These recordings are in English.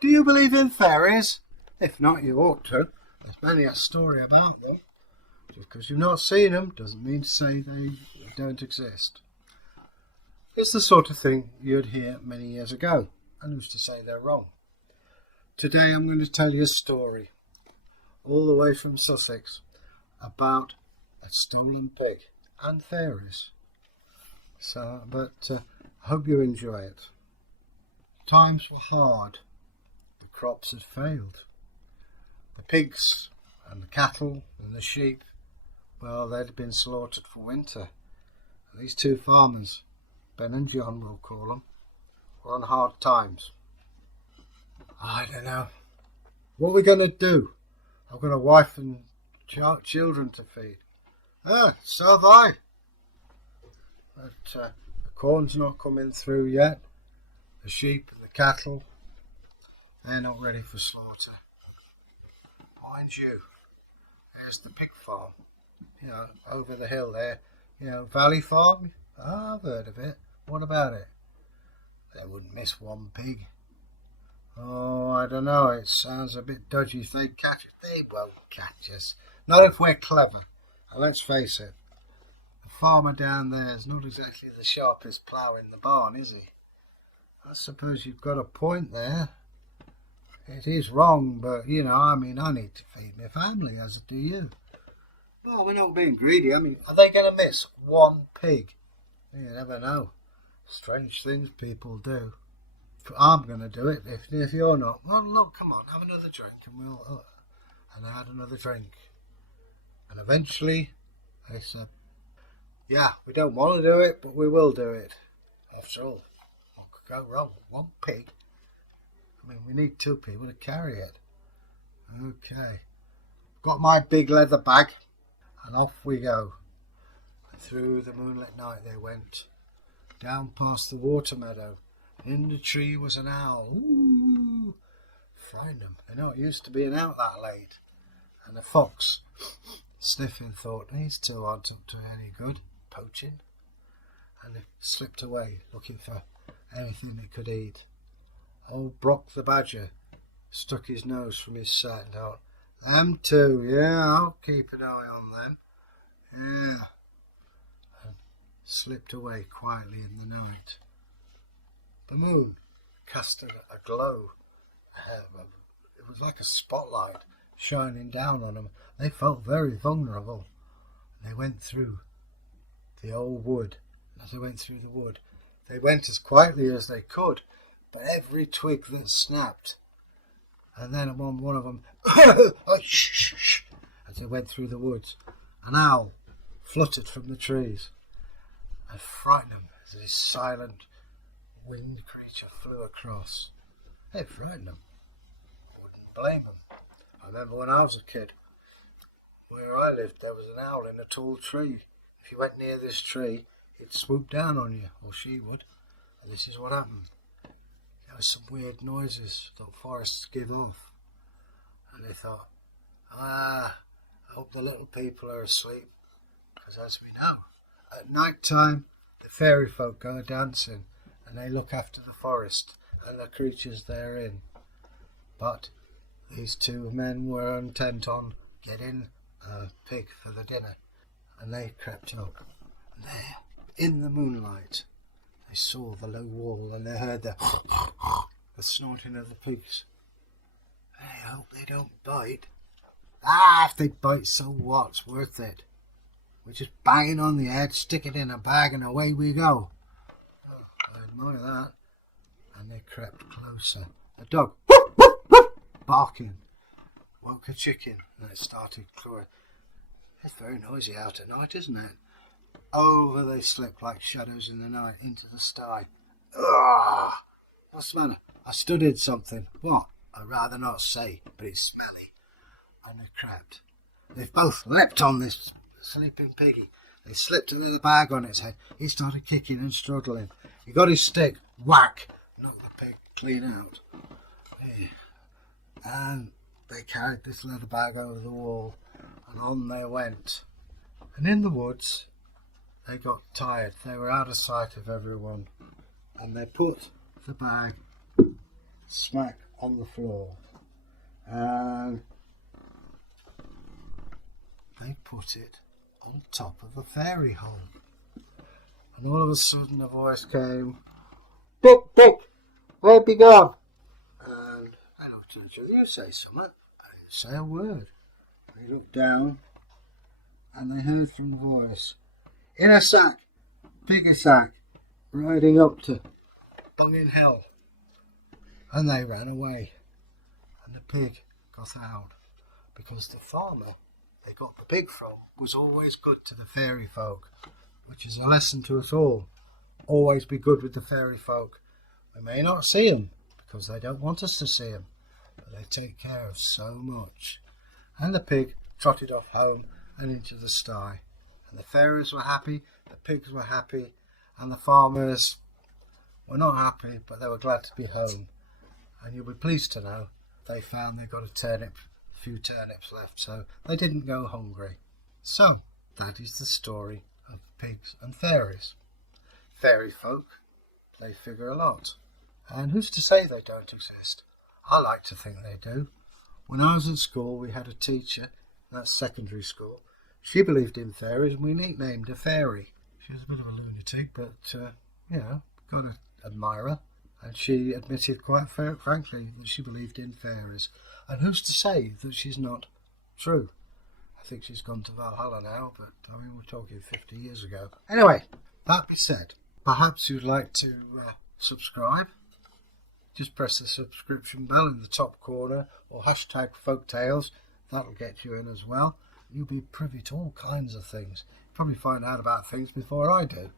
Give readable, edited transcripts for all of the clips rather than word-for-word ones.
Do you believe in fairies? If not, you ought to. There's many a story about them. Just because you've not seen them doesn't mean to say they don't exist. It's the sort of thing you'd hear many years ago, and who's to say they're wrong? Today I'm going to tell you a story, all the way from Sussex, about a stolen pig and fairies. But I hope you enjoy it. Times were hard. The crops had failed. The pigs and the cattle and the sheep, well, they'd been slaughtered for winter. These two farmers, Ben and John we'll call them, were on hard times. I don't know. What are we going to do? I've got a wife and children to feed. So have I. But the corn's not coming through yet. The sheep and the cattle, they're not ready for slaughter. Mind you, there's the pig farm. You know, over the hill there. You know, Valley Farm. I've heard of it. What about it? They wouldn't miss one pig. Oh, I don't know. It sounds a bit dodgy. If they catch it, they won't catch us. Not if we're clever. And let's face it, the farmer down there is not exactly the sharpest plough in the barn, is he? I suppose you've got a point there. It is wrong, but, you know, I mean, I need to feed my family, as do you. Well, we're not being greedy. I mean, are they going to miss one pig? You never know. Strange things people do. I'm going to do it if you're not. Well, look, come on, have another drink, and we'll. And I had another drink, and eventually, they said, "Yeah, we don't want to do it, but we will do it. After all, what could go wrong? One pig. I mean, we need two people to carry it." Okay, got my big leather bag, and off we go. And through the moonlit night they went, down past the water meadow. In the tree was an owl. Ooh, frightened them. They're not used to being out that late. And a fox, sniffing, thought, these two aren't up to any good, poaching. And they slipped away, looking for anything they could eat. Old Brock the badger stuck his nose from his side and thought, them two, yeah, I'll keep an eye on them. Yeah. And slipped away quietly in the night. The moon cast a glow. It was like a spotlight shining down on them. They felt very vulnerable. They went through the old wood. As they went through the wood, they went as quietly as they could, but every twig that snapped. And then one of them, shh, as they went through the woods, an owl fluttered from the trees and frightened them as this silent winged creature flew across. It frightened them. I wouldn't blame them. I remember when I was a kid, where I lived, there was an owl in a tall tree. If you went near this tree, he'd swoop down on you, or she would. And this is what happened. There were some weird noises that forests give off. And they thought, I hope the little people are asleep. Because as we know, at night time, the fairy folk go dancing. And they look after the forest and the creatures therein. But these two men were intent on getting a pig for the dinner, and they crept up. And there, in the moonlight, they saw the low wall and they heard the snorting of the pigs. I hope they don't bite. If they bite, so what? It's worth it. We're just banging on the head, stick it in a bag, and away we go. I admire that. And they crept closer. A dog, barking, woke a chicken, and it started clawing. It's very noisy out at night, isn't it? Over they slipped like shadows in the night into the sty. What's the matter? I studied something. What? I'd rather not say, but it's smelly. And they crept. They've both leapt on this sleeping piggy. They slipped another bag on its head. He started kicking and struggling. He got his stick, whack, knocked the pig clean out. And they carried this leather bag over the wall, and on they went. And in the woods, they got tired. They were out of sight of everyone. And they put the bag smack on the floor, and they put it on top of a fairy hole. And all of a sudden a voice came, "Dick, Dick, where be gone?" And I looked at you, "You say something." I didn't say a word. They looked down, and they heard from the voice, "In a sack, bigger sack, riding up to bunging hell." And they ran away. And the pig got out, because the farmer they got the pig from was always good to the fairy folk, which is a lesson to us all. Always be good with the fairy folk. We may not see them, because they don't want us to see them, but they take care of so much. And the pig trotted off home and into the sty. And the fairies were happy, the pigs were happy, and the farmers were not happy, but they were glad to be home. And you'll be pleased to know they found they got a few turnips left, so they didn't go hungry. So that is the story of pigs and fairies. Fairy folk, they figure a lot. And who's to say they don't exist? I like to think they do. When I was at school, we had a teacher, that's secondary school. She believed in fairies, and we nicknamed her Fairy. She was a bit of a lunatic, but, got to admire her. And she admitted quite frankly that she believed in fairies. And who's to say that she's not true? I think she's gone to Valhalla now, but we're talking 50 years ago. Anyway, that be said, perhaps you'd like to subscribe. Just press the subscription bell in the top corner, or hashtag Folktales. That'll get you in as well. You'll be privy to all kinds of things. You'll probably find out about things before I do,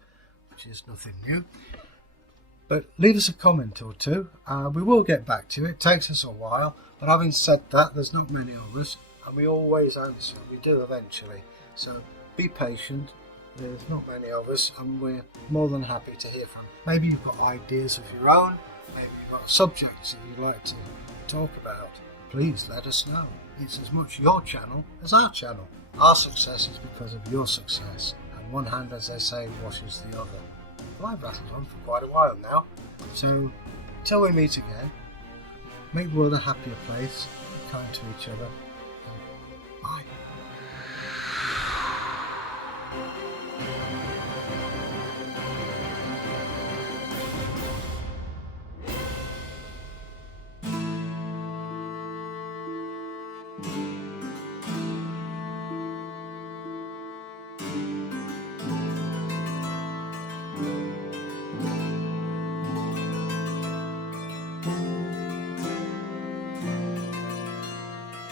which is nothing new. But leave us a comment or two. We will get back to it. It takes us a while. But having said that, there's not many of us, and we always answer. We do eventually. So be patient. There's not many of us, and we're more than happy to hear from you. Maybe you've got ideas of your own. Maybe you've got subjects that you'd like to talk about. Please let us know. It's as much your channel as our channel. Our success is because of your success. And one hand, as they say, washes the other. Well, I've rattled on for quite a while now. So, till we meet again, make the world a happier place, be kind to each other, and bye.